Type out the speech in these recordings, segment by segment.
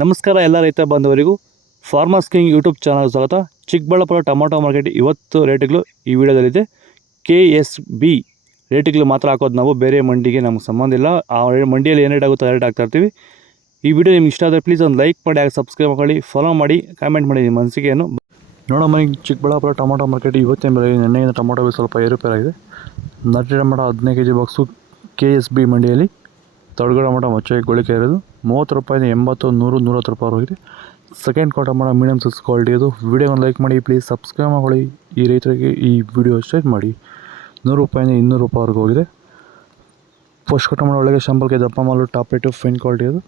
ನಮಸ್ಕಾರ ಎಲ್ಲ ರೈತ ಬಾಂಧವರಿಗೂ ಫಾರ್ಮರ್ಸ್ ಕಿಂಗ್ ಯೂಟ್ಯೂಬ್ ಚಾನಲ್ ಸ್ವಾಗತ. ಚಿಕ್ಕಬಳ್ಳಾಪುರ ಟೊಮೊಟೊ ಮಾರ್ಕೆಟ್ ಇವತ್ತು ರೇಟ್ಗಳು ಈ ವಿಡಿಯೋದಲ್ಲಿದೆ. KSB ರೇಟ್ಗಳು ಮಾತ್ರ ಹಾಕೋದು ನಾವು, ಬೇರೆ ಮಂಡಿಗೆ ನಮ್ಗೆ ಸಂಬಂಧ ಇಲ್ಲ. ಆ ಮಂಡಿಯಲ್ಲಿ ಏನು ರೇಟ್ ಆಗುತ್ತೋ ರೇಟ್ ಹಾಕ್ತಾ ಇರ್ತೀವಿ. ಈ ವಿಡಿಯೋ ನಿಮ್ಗೆ ಇಷ್ಟ ಆದರೆ ಪ್ಲೀಸ್ ಒಂದು ಲೈಕ್ ಮಾಡಿ, ಹಾಗೆ ಸಬ್ಸ್ಕ್ರೈಬ್ ಮಾಡಿ, ಫಾಲೋ ಮಾಡಿ, ಕಾಮೆಂಟ್ ಮಾಡಿ ನಿಮ್ಮ ಅನಿಸಿಕೆಯನ್ನು. ನೋಡೋಣ ಚಿಕ್ಕಬಳ್ಳಾಪುರ ಟೊಮೊಟೊ ಮಾರ್ಕೆಟ್ ಇವತ್ತಿನ ಬೆಲೆ ನೆನ್ನೆಯಿಂದ ಟೊಮೊಟೊ ಸ್ವಲ್ಪ ಏರುಪೇರಾಗಿದೆ. ನಾಟಿ ಟೊಮೊಟೊ 15 kg ಬಾಕ್ಸು KSB ಮಂಡಿಯಲ್ಲಿ. ತೊಡಗು ಟೊಮೊಟೊ ಮಚ್ಚೆ ಗೋಳಿಕೆ ಇರೋದು 30 ರೂಪಾಯಿಂದ 80, 100, 110 ರೂಪಾಯಿ ಹೋಗಿದೆ. Second tomato medium size quality ಇದು. ವಿಡಿಯೋನ ಲೈಕ್ ಮಾಡಿ, ಪ್ಲೀಸ್ ಸಬ್ಸ್ಕ್ರೈಬ್ ಮಾಡಿ, ಈ ರೈತರಿಗೆ ಈ ವಿಡಿಯೋ ಶೇರ್ ಮಾಡಿ. 100 ರೂಪಾಯಿಂದ 200 ರೂಪಾಯಿವರೆಗೂ ಹೋಗಿದೆ. ಫಸ್ಟ್ ಟೊಮೊಟೊ ಒಳಗೆ ಶಂಬಲ್ಗೆ ದಪ್ಪ ಮಾಲು ಟಾಪ್ ರೇಟು ಫೈನ್ ಕ್ವಾಲಿಟಿ ಇದು.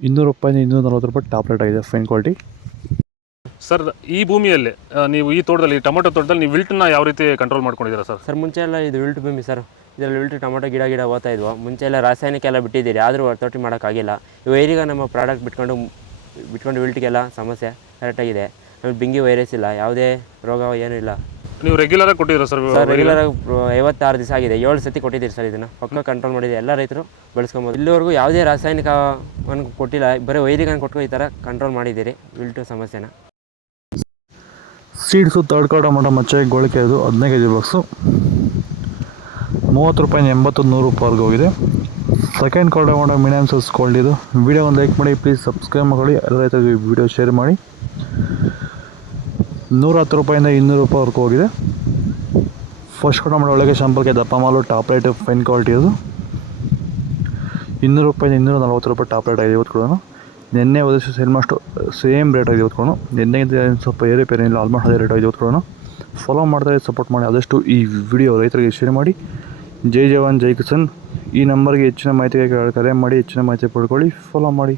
200 ರೂಪಾಯಿಂದ 240 ರೂಪಾಯಿ ಟಾಪ್ ರೇಟ್ ಆಗಿದೆ ಫೈನ್ ಕ್ವಾಲಿಟಿ. ಸರ್, ಈ ಭೂಮಿಯಲ್ಲಿ ನೀವು ಈ ತೋಟದಲ್ಲಿ ಟೊಮೊಟೊ ತೋಟದಲ್ಲಿ ನೀವು ವಿಲ್ಟನ್ನ ಯಾವ ರೀತಿ ಕಂಟ್ರೋಲ್ ಮಾಡ್ಕೊಂಡಿದ್ದೀರಾ ಸರ್? ಸರ್, ಮುಂಚೆ ಎಲ್ಲ ಇದು ವಿಲ್ಟ್ ಭೂಮಿ ಸರ್. ಇದರಲ್ಲಿ ವಿಲ್ಟ್ ಟೊಮೊಟೊ ಗಿಡ ಓದ್ತಾ ಇದ್ವು. ಮುಂಚೆ ಎಲ್ಲ ರಾಸಾಯನಿಕ ಎಲ್ಲ ಬಿಟ್ಟಿದ್ದೀರಿ, ಆದರೂ ತೋಟ ಮಾಡೋಕ್ಕಾಗಿಲ್ಲ. ವೈರಿಗ ನಮ್ಮ ಪ್ರಾಡಕ್ಟ್ ಬಿಟ್ಕೊಂಡು ವಿಲ್ಟ್ಗೆಲ್ಲ ಸಮಸ್ಯೆ ಕರೆಕ್ಟಾಗಿದೆ. ಆಮೇಲೆ ಬಿಂಗಿ ವೈರಸ್ ಇಲ್ಲ, ಯಾವುದೇ ರೋಗ ಏನೂ ಇಲ್ಲ. ನೀವು ರೆಗ್ಯುಲರಾಗಿ ಕೊಟ್ಟಿದ್ದೀರಾ ಸರ್? ರೆಗ್ಯುಲರಾಗಿ 56 ದಿವಸ ಆಗಿದೆ, 7 ಸತಿ ಕೊಟ್ಟಿದ್ದೀರಿ ಸರ್. ಇದನ್ನು ಪಕ್ಕ ಕಂಟ್ರೋಲ್ ಮಾಡಿದೆ, ಎಲ್ಲ ರೈತರು ಬಳಸ್ಕೊಬೋದು. ಇಲ್ಲಿವರೆಗೂ ಯಾವುದೇ ರಾಸಾಯನಿಕವನ್ನು ಕೊಟ್ಟಿಲ್ಲ, ಬರೀ ವೈರಿಗನ್ನು ಕೊಟ್ಟು ಈ ಥರ ಕಂಟ್ರೋಲ್ ಮಾಡಿದ್ದೀರಿ ವಿಲ್ಟು ಸಮಸ್ಯೆನ. ಸೀಡ್ಸು ತರ್ಡ್ ಟೊಮೊಟೊ ಮಚ್ಚೆ ಗೋಳಿಕೆ ಇದು 15 kg ಬಾಕ್ಸು 30 ರೂಪಾಯಿಂದ 80, 100 ರೂಪಾಯಿವರೆಗೂ ಹೋಗಿದೆ. Second tomato medium size quality ಇದು. ವಿಡಿಯೋ ಒಂದು ಲೈಕ್ ಮಾಡಿ, ಪ್ಲೀಸ್ ಸಬ್ಸ್ಕ್ರೈಬ್ ಮಾಡಿ, ಎಲ್ಲ ರೈತರಿಗೆ ವಿಡಿಯೋ ಶೇರ್ ಮಾಡಿ. 110 ರೂಪಾಯಿಂದ 200 ರೂಪಾಯಿವರೆಗೂ ಹೋಗಿದೆ. ಫಸ್ಟ್ ಟೊಮೊಟೊ ಒಳಗೆ ಶಂಪಲ್ಗೆ ದಪ್ಪ ಮಾಲು ಟಾಪ್ ರೇಟ್ ಫೈನ್ ಕ್ವಾಲಿಟಿ ಇದು. 200 ರೂಪಾಯಿಂದ 240 ರೂಪಾಯಿ ಟಾಪ್ ರೇಟ್ ಆಗಿದೆ ಇವತ್ತು ಕೂಡ. ನಿನ್ನೆ ಹೋದಷ್ಟು ಸೇಮ್ ರೇಟ್ ಆಗಿದೆ ಇವತ್ತು ಕೂಡ. ನಿನ್ನೆಗಿಂತ ಸ್ವಲ್ಪ ಏರಿಪೇರಿಲ್ಲ, ಆಲ್ಮೋಸ್ಟ್ ಅದೇ ರೇಟ್ ಆಗಿದೆ ಇವತ್ತು ಕೂಡ. ಫಾಲೋ ಮಾಡ್ತಾರೆ, ಸಪೋರ್ಟ್ ಮಾಡಿ, ಆದಷ್ಟು ಈ ವಿಡಿಯೋ ರೈತರಿಗೆ ಶೇರ್ ಮಾಡಿ. ಜೈ ಜವಾನ್ ಜೈ ಕಿಸಾನ್. ಈ ನಂಬರ್ಗೆ ಹೆಚ್ಚಿನ ಮಾಹಿತಿಗೆ ಕರೆ ಮಾಡಿ, ಹೆಚ್ಚಿನ ಮಾಹಿತಿ ಪಡ್ಕೊಳ್ಳಿ, ಫಾಲೋ ಮಾಡಿ.